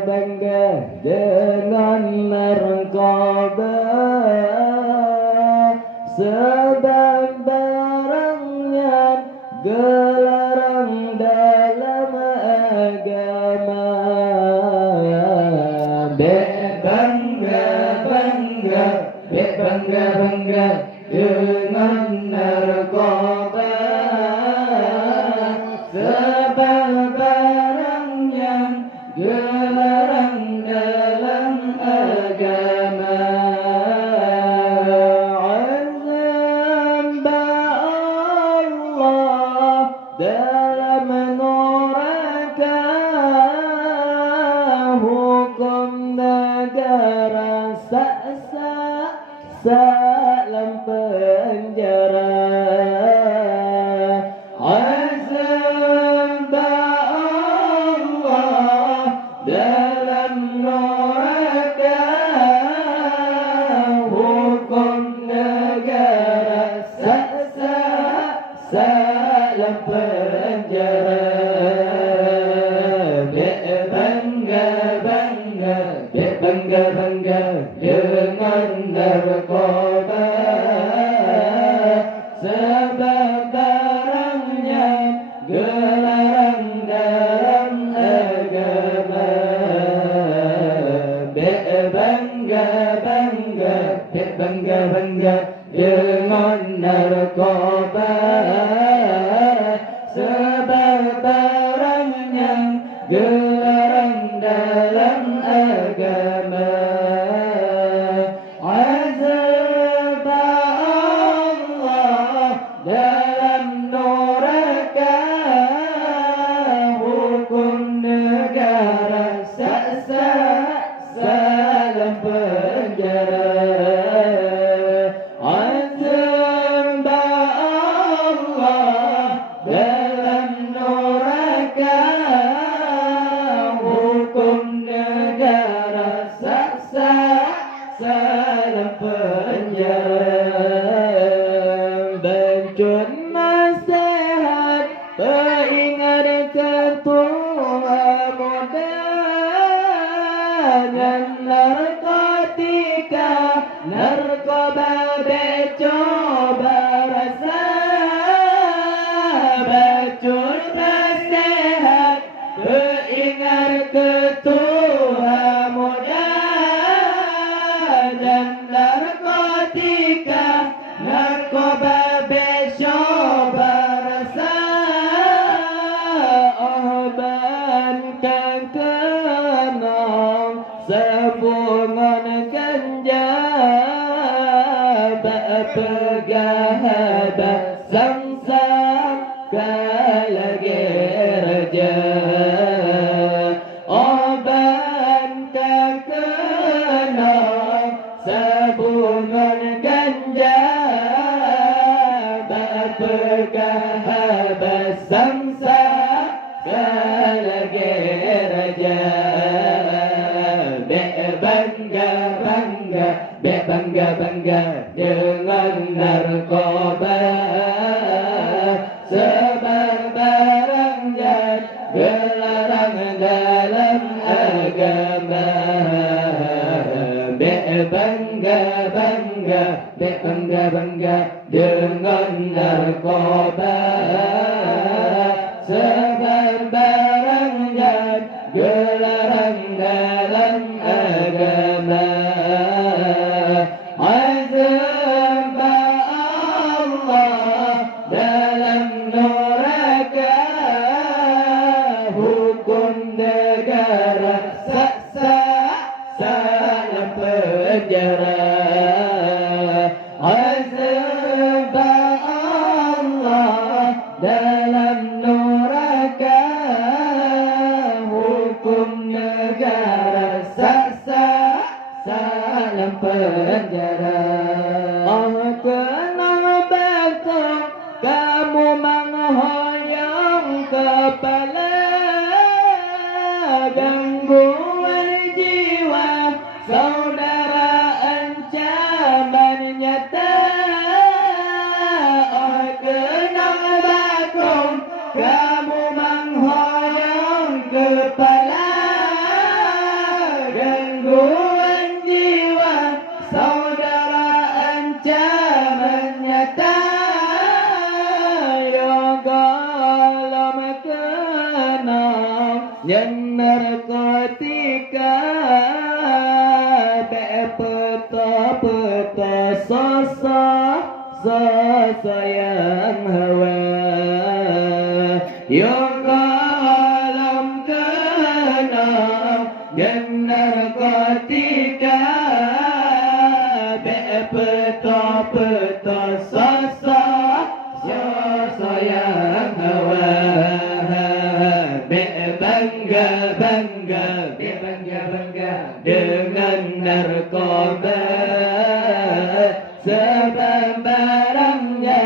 bangga dengan narkoba, sebab barangnya gelarang dalam agama. Bangga dengan narkoba, sebab barangnya gelarang dalam agama. Azamba Allah dalam neraka, hukum negara dalam penjara. Azamba Allah dalam neraka, hukum negara dalam penjara. Bangga dengan narkoba, sebab barangnya gelarang dalam agama. Bangga dengan narkoba, sebab barangnya gelarang dalam agama. Azaba Allah dalam neraka, hukum negara dalam penjara. Azaba Allah dalam neraka, hukum negara dalam penjara. Bencun nasihat peringat ketua muda, dan narkotika, narkoba becoba rasa. Bencun nasihat peringat ketua muda, dan narkotika, narkoba becoba rasa. Oban kekenang sebungan ganja, bapegah basang-sang kalagi raja. Oban kekenang sebungan ganja, bapegah basang-sang kalagi raja. Bangga dengan narkoba, sebab barangnya gelarang dalam agama. Bangga dengan narkoba, sebab barangnya gelarang dalam agama. Azaba Allah dalam neraka, hukum negara dalam penjara. Azaba Allah dalam neraka, hukum negara dalam penjara. Oh, kenang betul kamu menghargai nhân narkotika bẹ peta so yang hawa yang alam kena nhân narkotika bẹ peta so yang hawa bangga dengan narkoba sebab barangnya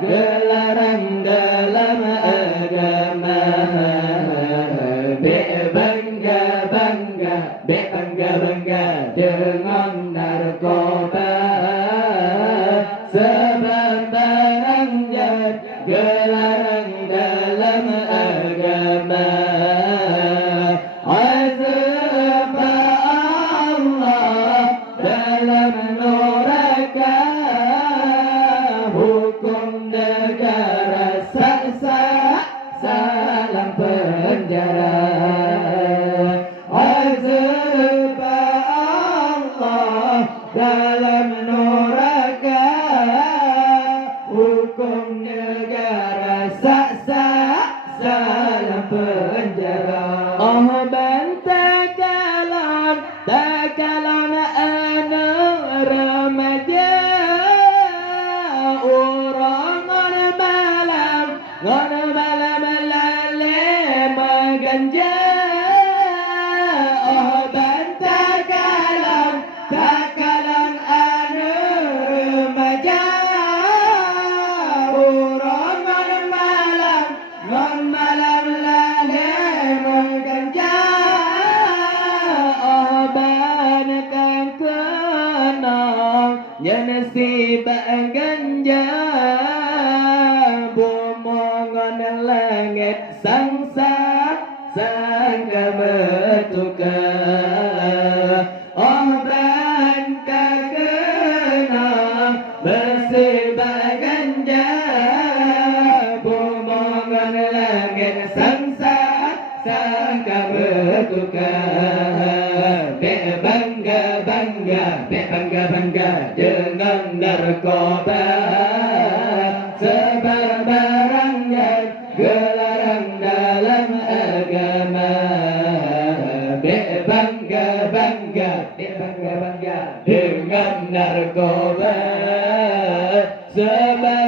gelarang dalam agama. Bangga dengan narkoba sebab barangnya gelarang dalam agama. Salam penjara azab Allah dalam neraka hukum negara salam penjara. Oh bantakalan anak remaja orang malam ganja. Oh bantakalan anu remaja orang malam lale ganja. Oh banakan kenal nyanasi ganja bumongan langit sangka betuka. Oh bangka kena bersih ganja bumongan langit sangka betuka. Bangga dengan narkoba sebar barangnya gelarang dalam agama. Bangga dengan narkoba sebab